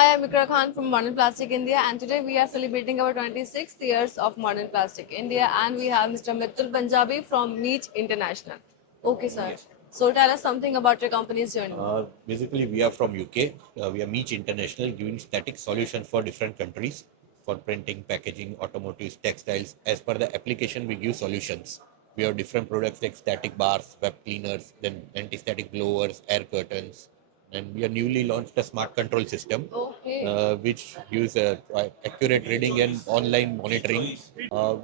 Hi, I'm Ikra Khan from Modern Plastic India, and today we are celebrating our 26th years of Modern Plastic India, and we have Mr. Mittul Punjabi from Meech International. Okay, sir. Yes. So tell us something about your company's journey. Basically, we are from UK. We are Meech International, giving static solution for different countries for printing, packaging, automotives, textiles. As per the application, we give solutions. We have different products like static bars, web cleaners, then anti-static blowers, air curtains, and we are newly launched a smart control system, Okay. which gives accurate reading and online monitoring.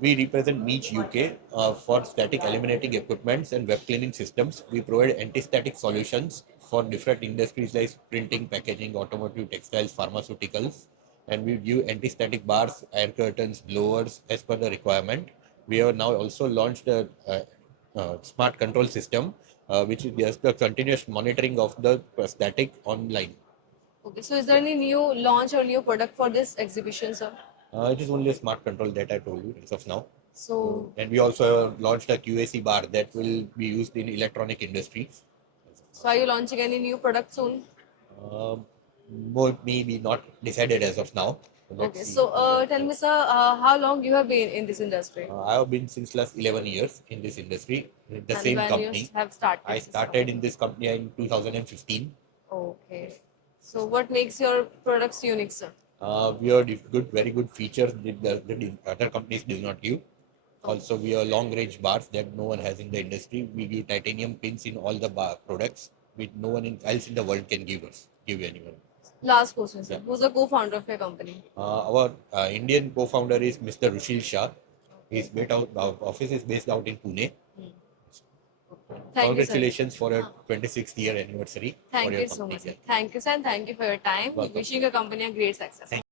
We represent Meech UK for static eliminating equipments and web cleaning systems. We provide anti-static solutions for different industries like printing, packaging, automotive, textiles, pharmaceuticals. And we give anti-static bars, air curtains, blowers as per the requirement. We have now also launched a smart control system, which is just the continuous monitoring of the static online. Okay. So is there any new launch or new product for this exhibition, sir? It is only a smart control that I told you as of now. So, And we also launched a QAC bar that will be used in electronic industries. so are you launching any new product soon? Uh, Maybe not decided as of now. Let's Okay. see. So tell me, sir, how long you have been in this industry? I have been since last 11 years in this industry, in the And same when company. you have started I this started in this company in 2015. Okay. So what makes your products unique, sir? We have good, very good features that the other companies do not give. Also, we have long range bars that no one has in the industry. We give titanium pins in all the bar products, which no one else in the world can give anyone. Last question, sir. Yeah. Who's the co-founder of your company? Our Indian co-founder is Mr. Rushil Shah. His office is based out in Pune. Thank you, sir. Congratulations for your 26th year anniversary for Thank your you so company. much, sir. Thank you, sir, and thank you for your time. Welcome. Wishing your company a great success.